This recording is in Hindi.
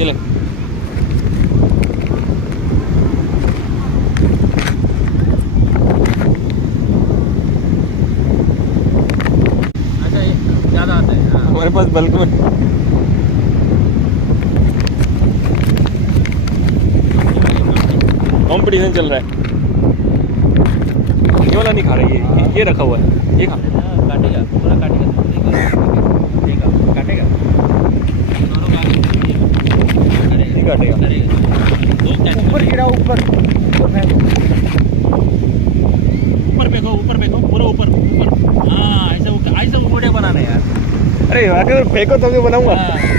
ये ले। अच्छा ये ज़्यादा आता है। हाँ। हमारे पास बल्क में कंपटीशन चल रहा है। ये वाला नहीं खा रहा ये रखा हुआ है, ये खा। काटेगा पूरा काटेगा काटेगा दोनों नहीं काटेगा। ऊपर गिरा ऊपर ऊपर फेंको पूरा ऊपर हाँ ऐसा ऐसा वीडियो बनाना है यार। अरे आकर फेंको तो मैं बनाऊंगा। हाँ।